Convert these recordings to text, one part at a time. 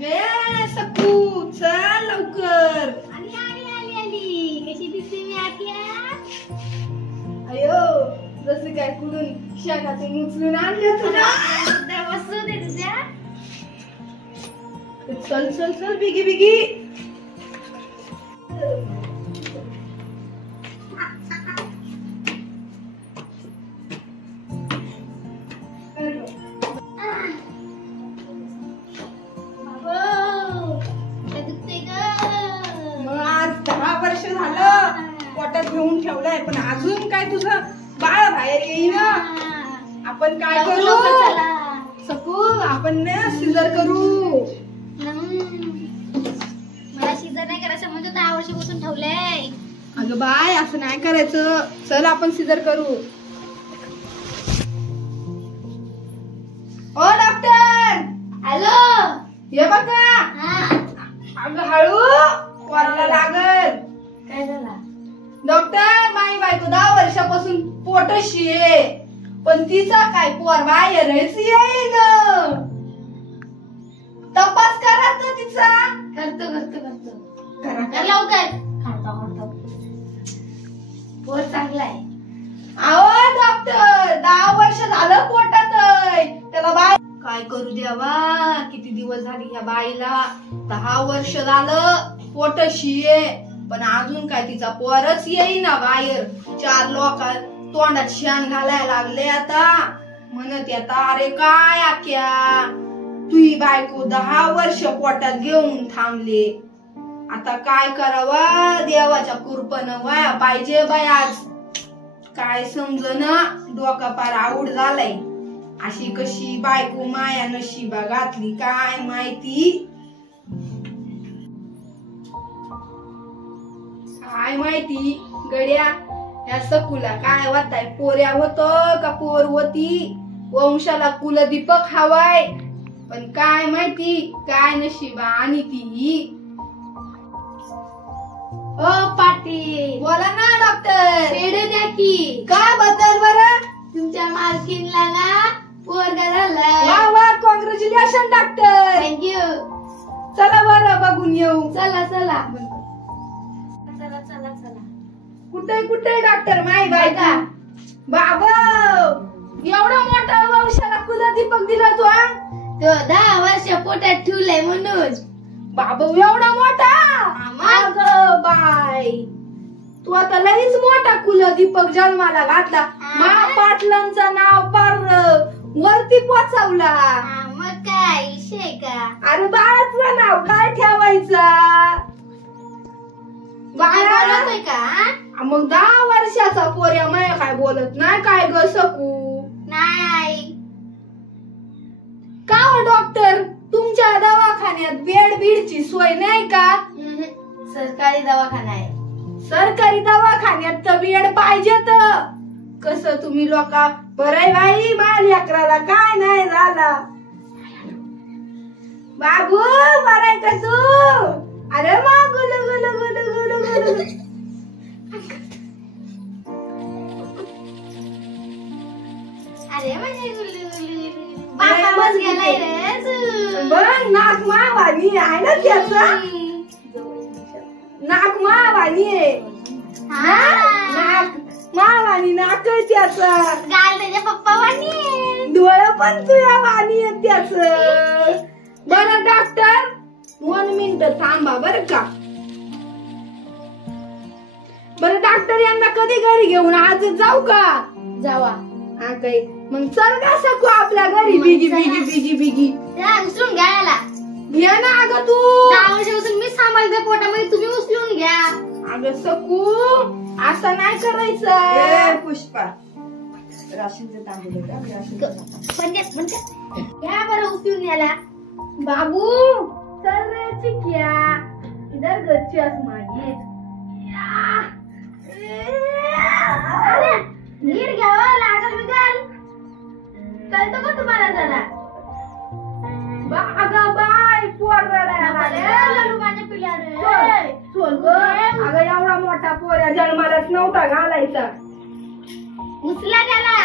गे सकू चल लवकर. आली आली आली आली. कशी दिसते मी आत्या? अयो जसं काय कुठून शेतातून उचलून आणले तुला. बसू दे तुझ्या. चल चल चल बिगी बिगी. पोटात घेऊन ठेवलाय पण अजून काय तुझं बाळ बाहेर येईल ना. आपण काय करू सकू आपण ना सिजर करू. मला सिजर नाही करायचं म्हणजे 10 वर्ष बसून ठेवलंय. अगं बाय असं नाही करायचं. चल आपण सिजर करू. ओ डॉक्टर. हॅलो ये बघा. अगं हळू वरला लागल. काय झालं? डॉक्टर माझी बायको 10 वर्षापासून पोटशी आहे पण तिचा काय पोर बाहेरच येईन. तपास करा तर तिचा. करतो करतो करतो. करा कर लवकर. करतो करतो. पोर चांगला आहे. अहो डॉक्टर 10 वर्ष झालं पोटात आहे त्याला बाय. काय करू देवा किती दिवस झाले ह्या बाईला. 10 वर्ष झालं पोटशी आहे पण अजून काय तिचा पोरच येईना बाहेर. 4 लोक तोंडात शेण घालायला लागले आता. म्हणत आता अरे काय आख्या तुही बायको 10 वर्ष पोटात घेऊन थांबले. आता काय करावा देवाच्या कृपेनं वाया पाहिजे बाय. आज काय समजना डोका पार आऊड झालाय. अशी कशी बायको माया नशिबा घातली काय माहिती. काय माहिती गड्या या सकुला काय वाटताय पोऱ्या होत का पोर होती. वंशाला कुलदीपक हवाय पण काय माहिती काय नशिबा आणि ती. ओ पाटील बोला ना डॉक्टर. पेढे द्या की. काय बद्दल बरं. तुमच्या मालकीनला ना पोरगा झालाय. वा वा कॉंग्रॅच्युलेशन डॉक्टर. थँक्यू. चला बरं बघून येऊ. चला चला चला चला चला. कुठे कुठे डॉक्टर माय बायका. बाबा एवढा मोठा वंशाला कुलदीपक दिला तू. तो 10 वर्ष पोटात ठेवलंय म्हणून. बाबा एवढा मोठा. अगं बाय तू आता लईच मोठा कुलदीपक जन्माला घातला. मा पाटलांचं नाव पार वरती पोचवला. मग काय विषय का? अरे बाळाचं नाव काय ठेवायचा. बोलतोय का? मग 10 वर्षाचा पोऱ्या माया काय बोलत नाही काय ग सकू. नाही का हो डॉक्टर तुमच्या दवाखान्यात बेड बीडची सोय नाही का. सरकारी दवाखाना आहे. सरकारी दवाखान्यात तर बेड पाहिजे तर. कसं तुम्ही लोक बरं बाई माझ्या लेकराला काय नाही झाला. बाबू बराय का तू. अरे मग गुलू गुलू गुलू गुलू गुलू. अरे म्हणजे बाबा बस गेलाय रे. बघ नाक मावानी आहे ना त्याचा. नाक मावानी आहे. नाक मावानी नाक आहे त्याचा. गाल त्याच्या पप्पा वाणी. डोळं पण तुझ्या वाणी आहे त्याच. बरं डॉक्टर 1 मिनिट थांबा बरं का. बरं डॉक्टर यांना कधी घरी घेऊन आज जाऊ का. जावा. हा काही मग चल का सकू आपल्या घरी. बिगी बिगी बिगी बिगी उचलून घ्यायला घे ना अगं तू. 10 वर्षापासून मी सांभाळते पोटामध्ये तुम्ही उचलून घ्या. अगं सकू असं नाही करायचं. पुष्पा राशींचे तांदूळ घ्या बरं उचलून घ्यायला. बाबू चल रे चिकिया इधर गच्ची आसमानी. नीट घ्यावं लागल बिगल. कळतो का तुम्हाला जरा. अगं बाय पोर रडायला माझ्या पिल्या रे. सोल ग. अगं एवढा मोठा पोऱ्या जन्मालाच नव्हता घालायचा. उचला त्याला.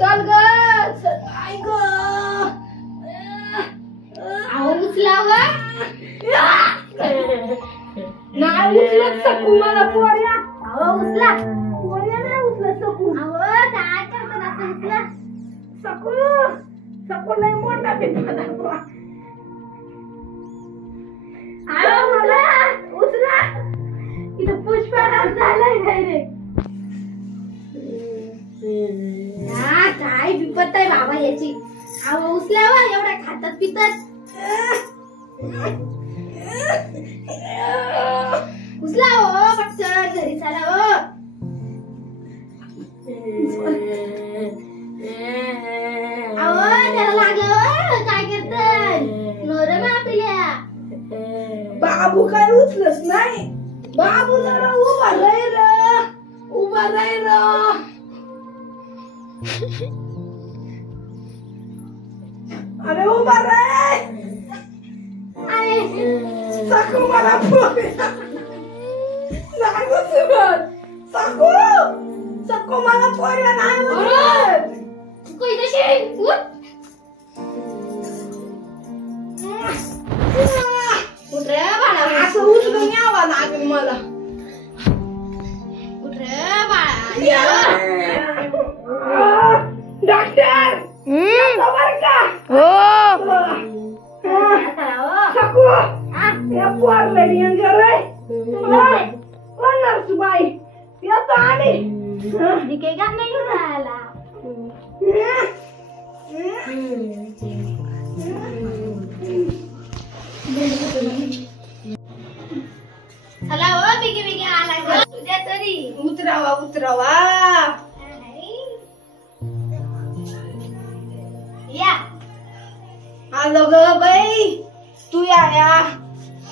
चल ग. आई ग. अहो उचलावं नाही उचलत सकू मला पोऱ्या. अहो उचला पोऱ्या नाही उचलत सकू. अहो काय करतात असं उचला सकू सकू नाही मोठा बिनपणा बुवा. अहो उचला इथं पुष्पराज झालाय डायरेक्ट. हा काय विपत आहे बाबा याची. अहो उचलावा एवढ्या खातात पितात. उचला हो पटकन घरी चला हो. अहो त्याला लागलं हो. काय करताय नोरम आपल्या. बाबू काय उचलत नाही. बाबू जरा उभा राहील उभा राहील. अरे उभा राह. सकू मला पोऱ्या नाही उचलत. सकू सकू मला पोऱ्या नाही उचलत. असं उचलून यावं लागेल मला. डॉक्टर बर का सकू या पोरला डेंजर आहे. कोण नर्सबाई येतो आली. चला हो बिगी बिगी आला उद्या तरी. उतरावा उतरावा. या आलो ग बाई. तू या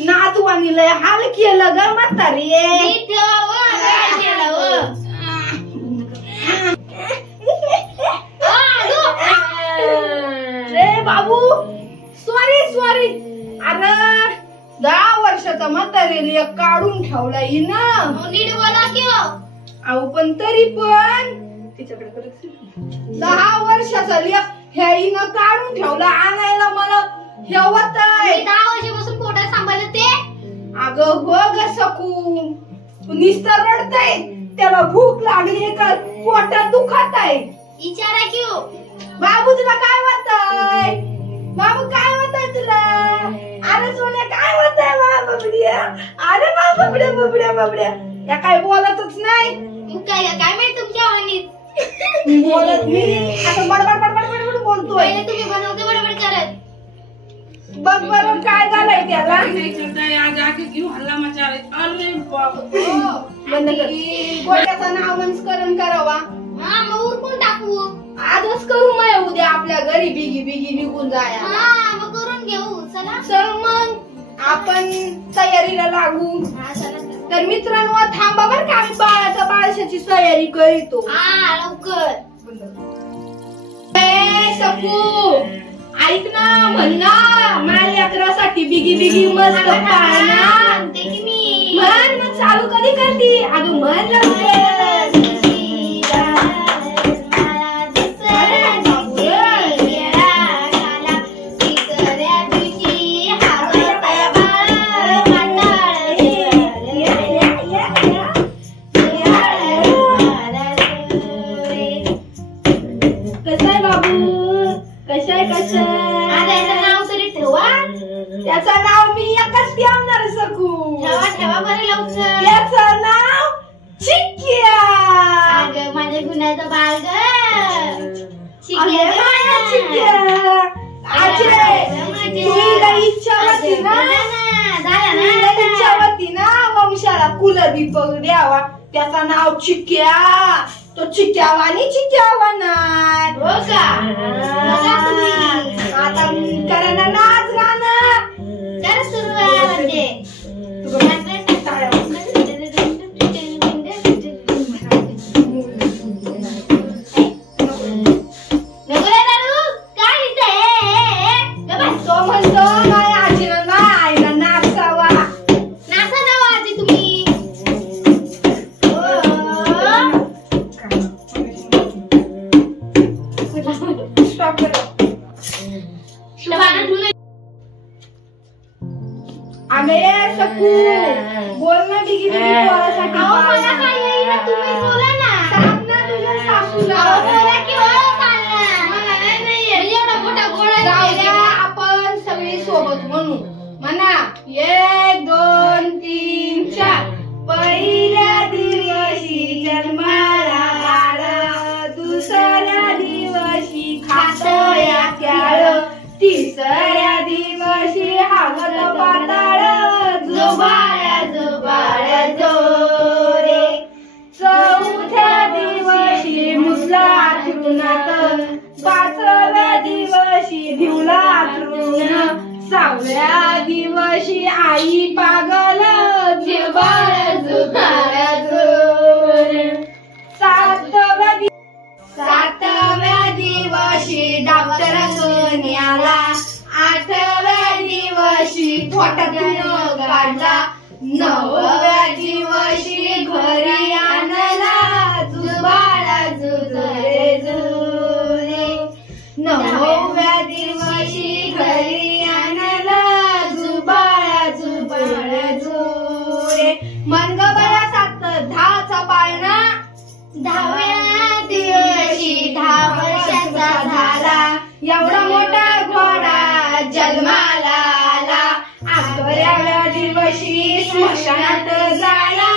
नातवानी लय हाल केलं ग म्हातारी. नीट ठेवा हो, काय केलं हो. रे बाबू सॉरी सॉरी. अरे 10 वर्षाचा म्हातारी एक काढून ठेवला हिनं. नीट बोला की हो. अहो पण तरी पण तिच्याकडे 10 वर्षाचा लेक ह्या हिनं काढून ठेवला. आणायला मला हे होतंय. 10 वर्षापासून पोटात सांभाळलं ते. अगं हो ग सकू नुसतं रडतय. त्याला भूक लागली का पोटात दुखत आहे. विचारा की हो. बाबू तुला काय होतंय. बाबू काय होतंय तुला. अरे सोन्या काय होतंय बाबड्या. अरे बाबड्या बाबड्या बाबड्या. या काय बोलतच नाही. काय काय माहित तुमच्या आवडीत. बोलत मी आता बडबड बडबड बडबड बोलतोय. पहिले तुम्ही बनवते बरोबर करत. बघ बरं काय झालंय त्याला. गोट्याचं नामस्करण करावा. हा मग उरकून टाकू. आजच करू माय उद्या आपल्या घरी बिगी बिगी निघून जाया. हा मग करून घेऊ चला. चल मग आपण तयारीला लागू. हा चला. तर मित्रांनो थांबा बरं का आम्ही बाळाची तयारी करीतो. हा लवकर. सकू ऐक ना म्हण ना माझ्या लेकरासाठी बिगी बिगी मस्त पाळणा. म्हणते की मी. म्हण मग चालू कधी करती. अगं म्हण लवकर. त्याचं नाव मी एकच ठेवणार सकू. ठेवा ठेवा बरं लवकर. याचं नाव चिक्क्या. अगं माझ्या गुन्ह्याचं बाळ ग. अरे माझ्या चिक्क्या. तुला इच्छा होती ना. तुला इच्छा होती ना वंशाला कूलर दीपक द्यावा. त्याचं नाव चिक्क्या. तो चिक्क्यावानी चिक्क्यावानार. हो का. आता करा ना नाच गाणं. तर सुरुवात म्हणजे तो म्हणतो माझ्या आजीला ना आईला नाचावा. नाचा ना आजी तुम्ही. स्टॉप करा. साकू बोल ना बिगी बिगी पोरासाठी अहो, मला काय येईना, तुम्ही बोला ना. सांग ना तुझ्या सासूला. अहो, बोला की हो, पाळणा. मला नाही येत. एवढा मोठा गोळा जाऊ केला. द्या, आपण सगळी सोबत म्हणू. म्हणा 1 2 3 4. पहिल्या दिवशी जन्माला बाळ, दुसऱ्या दिवशी खातया त्याळ, तिसऱ्या दिवशी हागत पाताळ, जुबाळ्या जुबाळ्या जोरे, चौथ्या दिवशी मुसला आथरुणात, 5व्या दिवशी भिवला आथरुण, 6व्या दिवशी आई पागल, जुबाळ्या जुबाळ्या जोरे, 7व्या दिवशी डॉक्टर सोन्याला, 8व्या दिवशी पोटातून काढला, 9व्या दिवशी घरी आणला, जुबाळा जुजरे जुरे, 9व्या दिवशी घरी आणला, जुबाळा जुबाळा जुरे. मन ग बळा 7 10चा पाळणा, 10व्या दिवशी 10 वर्षाचा झाला, एवढा मोठा घोडा जन्माला आला, 11व्या दिवशी स्मशानात झाला,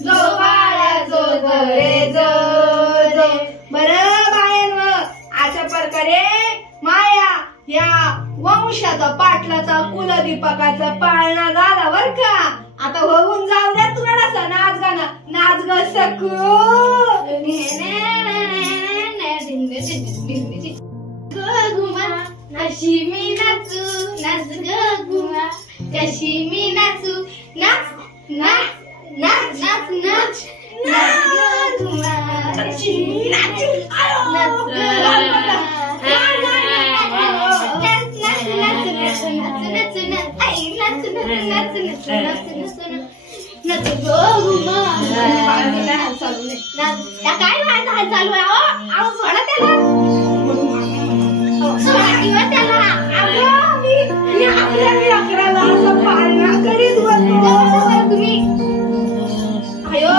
जो बाळा जो रे जो जो. बरं बायांनो, अशा प्रकारे माया या वंशाचा पाटलाचा कुलदीपकाचा पाळणा झाला बर का. आता होऊन जाऊ द्या थोडासा नाच गाणं. नाच ग सकू. कशी मी नाचू नाच ग घुमा, कशी मी नाचू नाच नाच नाच नाच नाच नाच ग घुमा, कशी मी नाचू नाच काय व्हायचं हाल चालू आहे. अहो सोडा त्याला, सोडा किंवा त्याला. मी अकराला असं पाळणा करीत होतो. तुम्ही आयो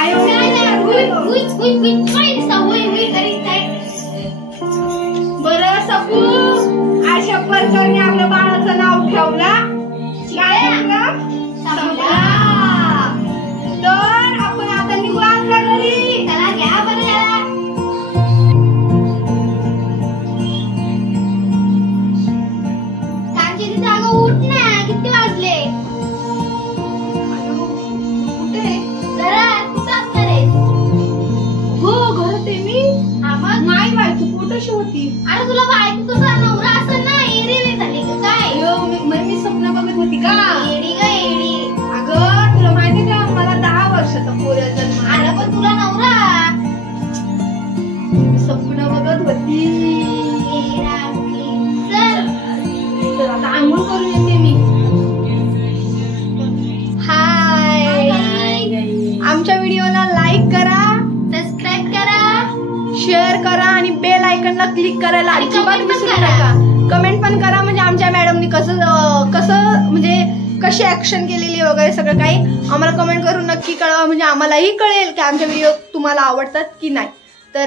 आयो बरं सकू, अशा प्रकारे आपल्या बाळाचं नाव ठेवला. काय आपलं? समजा. तर आपण आता निघू आपल्या घरी. त्याला घ्या बरं याला. कांची तिथे अगं उठ ना, किती वाजले? कुठे? घरात कुठं असणार आहे? हो घरात आहे मी. हा मग? नाही बायको पोटाशी होती. अरे तुला बायको तुझा नवरा असं ना, एरी झाली का काय? अयो मी स्वप्न बघत होती का? एडी ग एडी. अगं तुला माहिती का, मला 10 वर्षाचा पोरा जन्म. अरे पण तुला नवरा. स्वप्न बघत होती. चल तर आता आंघोळ करून येते मी. हाय. आमच्या व्हिडिओला लाईक करा, सबस्क्राईब करा, शेअर करा आणि बेल आयकॉनला क्लिक करायला आणि अजिबात comment पण विसरू करा. नका. कमेंट पण करा, म्हणजे आमच्या मॅडमनी कसं म्हणजे कशी ऍक्शन केलेली वगैरे सगळं काही आम्हाला कमेंट करून नक्की कळवा, म्हणजे आम्हालाही कळेल की आमचे व्हिडिओ तुम्हाला आवडतात की नाही. तर